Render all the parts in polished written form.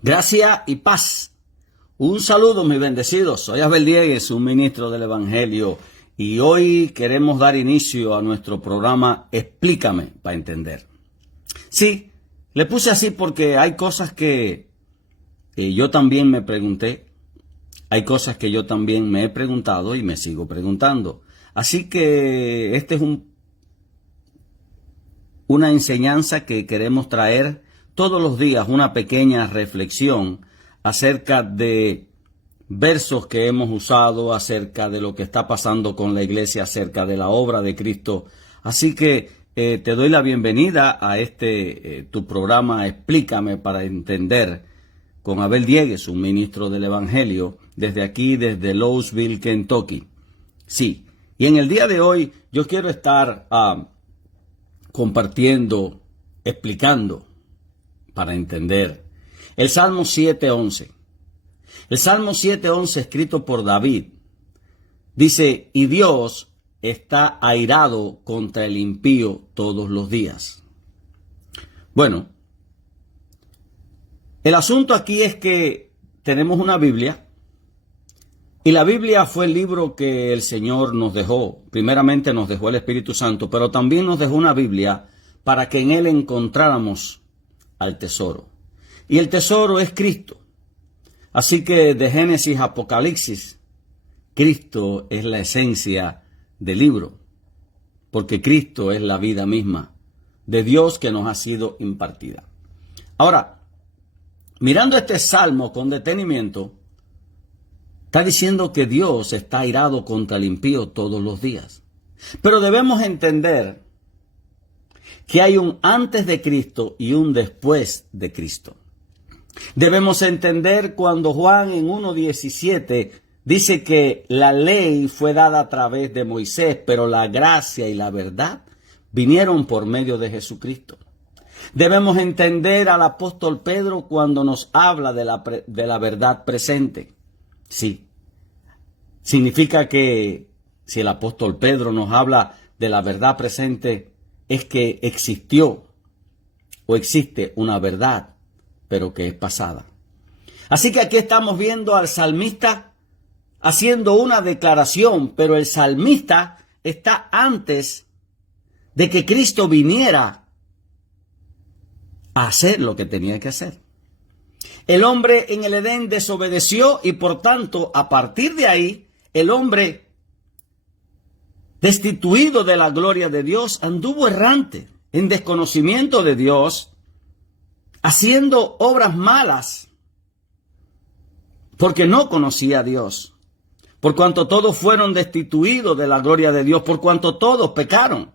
Gracia y paz. Un saludo, mis bendecidos. Soy Abel Diegues, un ministro del Evangelio, y hoy queremos dar inicio a nuestro programa Explícame para entender. Sí, le puse así porque hay cosas que yo también me pregunté, hay cosas que yo también me he preguntado y me sigo preguntando. Así que este es una enseñanza que queremos traer todos los días, una pequeña reflexión acerca de versos que hemos usado, acerca de lo que está pasando con la iglesia, acerca de la obra de Cristo. Así que te doy la bienvenida a tu programa Explícame para entender, con Abel Diegues, un ministro del Evangelio, desde aquí, desde Louisville, Kentucky. Sí, y en el día de hoy yo quiero estar compartiendo, explicando para entender el Salmo 7:11. El Salmo 7:11, escrito por David, dice: y Dios está airado contra el impío todos los días. Bueno, el asunto aquí es que tenemos una Biblia, y la Biblia fue el libro que el Señor nos dejó. Primeramente nos dejó el Espíritu Santo, pero también nos dejó una Biblia para que en él encontráramos al tesoro. Y el tesoro es Cristo. Así que de Génesis a Apocalipsis, Cristo es la esencia del libro, porque Cristo es la vida misma de Dios que nos ha sido impartida. Ahora, mirando este salmo con detenimiento, está diciendo que Dios está airado contra el impío todos los días. Pero debemos entender que hay un antes de Cristo y un después de Cristo. Debemos entender cuando Juan en 1:17 dice que la ley fue dada a través de Moisés, pero la gracia y la verdad vinieron por medio de Jesucristo. Debemos entender al apóstol Pedro cuando nos habla de la verdad presente. Sí, significa que si el apóstol Pedro nos habla de la verdad presente, es que existió o existe una verdad, pero que es pasada. Así que aquí estamos viendo al salmista haciendo una declaración, pero el salmista está antes de que Cristo viniera a hacer lo que tenía que hacer. El hombre en el Edén desobedeció y por tanto, a partir de ahí, el hombre destituido de la gloria de Dios anduvo errante, en desconocimiento de Dios, haciendo obras malas, porque no conocía a Dios, por cuanto todos fueron destituidos de la gloria de Dios, por cuanto todos pecaron.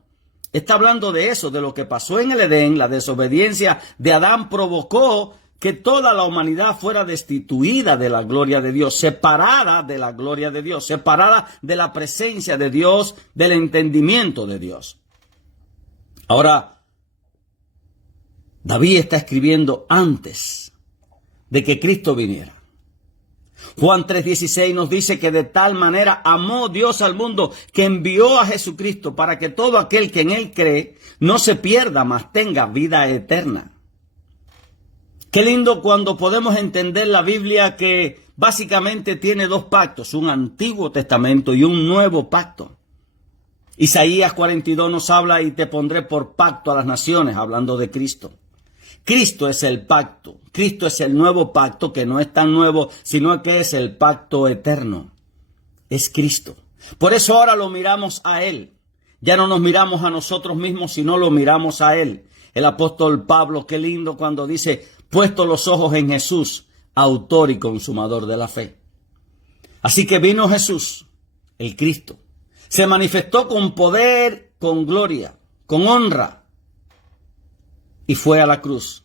Está hablando de eso, de lo que pasó en el Edén. La desobediencia de Adán provocó que toda la humanidad fuera destituida de la gloria de Dios, separada de la gloria de Dios, separada de la presencia de Dios, del entendimiento de Dios. Ahora, David está escribiendo antes de que Cristo viniera. Juan 3:16 nos dice que de tal manera amó Dios al mundo que envió a Jesucristo para que todo aquel que en él cree no se pierda, mas tenga vida eterna. Qué lindo cuando podemos entender la Biblia, que básicamente tiene dos pactos, un Antiguo Testamento y un Nuevo Pacto. Isaías 42 nos habla: y te pondré por pacto a las naciones, hablando de Cristo. Cristo es el pacto, Cristo es el nuevo pacto, que no es tan nuevo, sino que es el pacto eterno. Es Cristo. Por eso ahora lo miramos a Él. Ya no nos miramos a nosotros mismos, sino lo miramos a Él. El apóstol Pablo, qué lindo cuando dice: puesto los ojos en Jesús, autor y consumador de la fe. Así que vino Jesús, el Cristo. Se manifestó con poder, con gloria, con honra. Y fue a la cruz.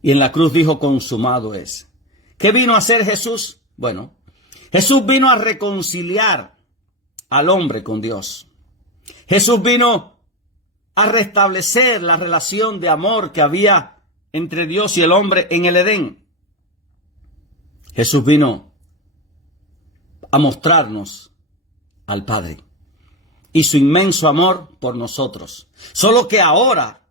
Y en la cruz dijo: consumado es. ¿Qué vino a hacer Jesús? Bueno, Jesús vino a reconciliar al hombre con Dios. Jesús vino a restablecer la relación de amor que había entre Dios y el hombre en el Edén. Jesús vino a mostrarnos al Padre y su inmenso amor por nosotros. Solo que ahora,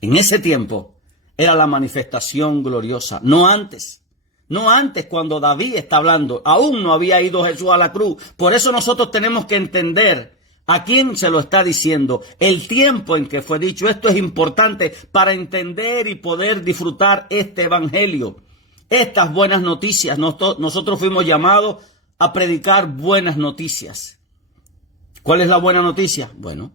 en ese tiempo, era la manifestación gloriosa, no antes. No antes, cuando David está hablando, aún no había ido Jesús a la cruz. Por eso nosotros tenemos que entender a quién se lo está diciendo, el tiempo en que fue dicho. Esto es importante para entender y poder disfrutar este evangelio, estas buenas noticias. Nosotros fuimos llamados a predicar buenas noticias. ¿Cuál es la buena noticia? Bueno,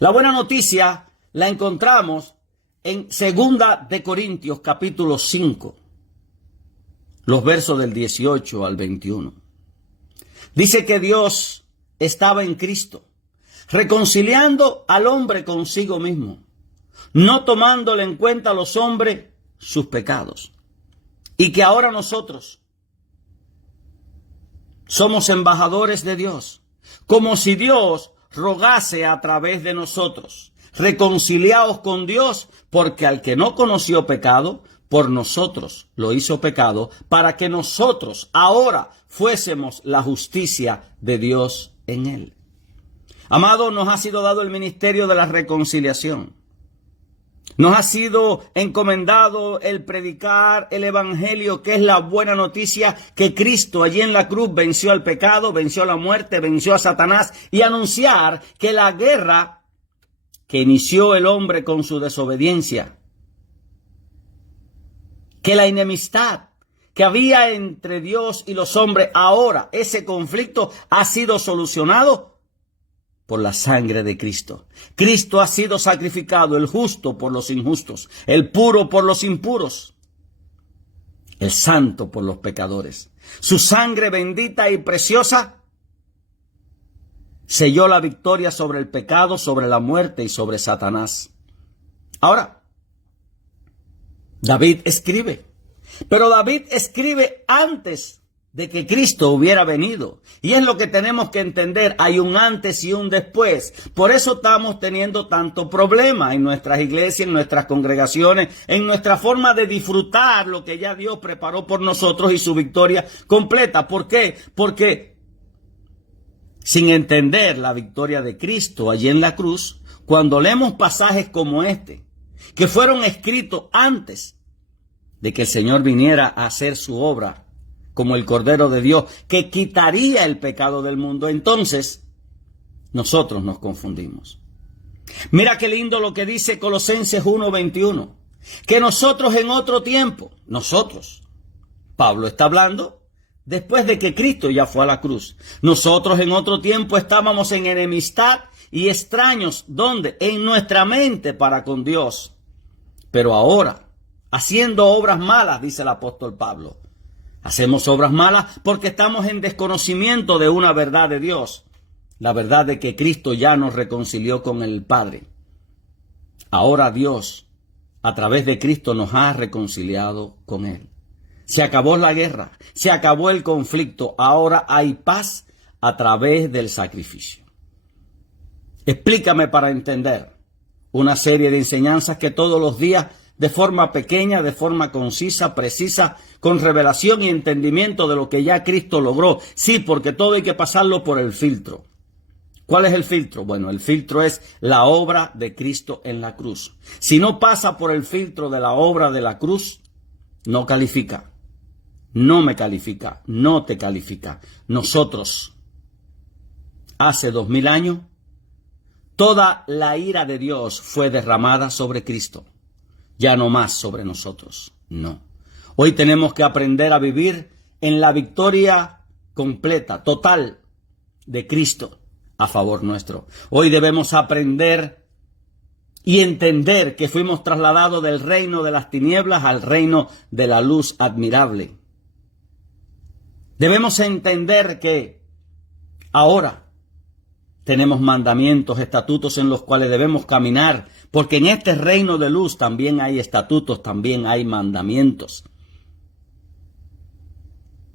la buena noticia la encontramos en 2 de Corintios capítulo 5. Los versos del 18 al 21. Dice que Dios estaba en Cristo, reconciliando al hombre consigo mismo, no tomándole en cuenta a los hombres sus pecados. Y que ahora nosotros somos embajadores de Dios, como si Dios rogase a través de nosotros. Reconciliaos con Dios, porque al que no conoció pecado, por nosotros lo hizo pecado, para que nosotros ahora fuésemos la justicia de Dios en él. Amado, nos ha sido dado el ministerio de la reconciliación. Nos ha sido encomendado el predicar el evangelio, que es la buena noticia que Cristo allí en la cruz venció al pecado, venció a la muerte, venció a Satanás, y anunciar que la guerra que inició el hombre con su desobediencia, que la enemistad que había entre Dios y los hombres, ahora ese conflicto ha sido solucionado por la sangre de Cristo. Cristo ha sido sacrificado, el justo por los injustos, el puro por los impuros, el santo por los pecadores. Su sangre bendita y preciosa selló la victoria sobre el pecado, sobre la muerte y sobre Satanás. Ahora, David escribe, pero David escribe antes de que Cristo hubiera venido. Y es lo que tenemos que entender, hay un antes y un después. Por eso estamos teniendo tanto problema en nuestras iglesias, en nuestras congregaciones, en nuestra forma de disfrutar lo que ya Dios preparó por nosotros y su victoria completa. ¿Por qué? Porque sin entender la victoria de Cristo allí en la cruz, cuando leemos pasajes como este, que fueron escritos antes de que el Señor viniera a hacer su obra como el Cordero de Dios, que quitaría el pecado del mundo, entonces nosotros nos confundimos. Mira qué lindo lo que dice Colosenses 1:21, que nosotros en otro tiempo, Pablo está hablando después de que Cristo ya fue a la cruz, nosotros en otro tiempo estábamos en enemistad y extraños, ¿dónde? En nuestra mente para con Dios. Pero ahora, haciendo obras malas, dice el apóstol Pablo, hacemos obras malas porque estamos en desconocimiento de una verdad de Dios, la verdad de que Cristo ya nos reconcilió con el Padre. Ahora Dios, a través de Cristo, nos ha reconciliado con Él. Se acabó la guerra, se acabó el conflicto, ahora hay paz a través del sacrificio. Explícame para entender una serie de enseñanzas que todos los días, de forma pequeña, de forma concisa, precisa, con revelación y entendimiento de lo que ya Cristo logró. Sí, porque todo hay que pasarlo por el filtro. ¿Cuál es el filtro? Bueno, el filtro es la obra de Cristo en la cruz. Si no pasa por el filtro de la obra de la cruz, no califica. No me califica, no te califica. Nosotros, hace 2000 años, toda la ira de Dios fue derramada sobre Cristo. Ya no más sobre nosotros, no. Hoy tenemos que aprender a vivir en la victoria completa, total, de Cristo a favor nuestro. Hoy debemos aprender y entender que fuimos trasladados del reino de las tinieblas al reino de la luz admirable. Debemos entender que ahora tenemos mandamientos, estatutos en los cuales debemos caminar, porque en este reino de luz también hay estatutos, también hay mandamientos.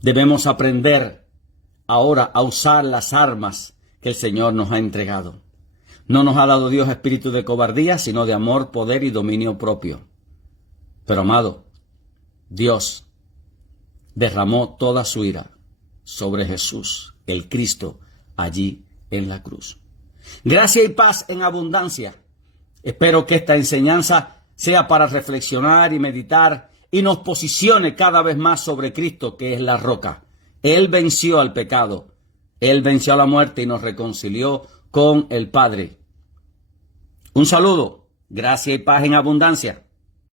Debemos aprender ahora a usar las armas que el Señor nos ha entregado. No nos ha dado Dios espíritu de cobardía, sino de amor, poder y dominio propio. Pero, amado, Dios derramó toda su ira sobre Jesús, el Cristo, allí en la cruz. Gracia y paz en abundancia. Espero que esta enseñanza sea para reflexionar y meditar y nos posicione cada vez más sobre Cristo, que es la roca. Él venció al pecado, Él venció a la muerte y nos reconcilió con el Padre. Un saludo, gracia y paz en abundancia.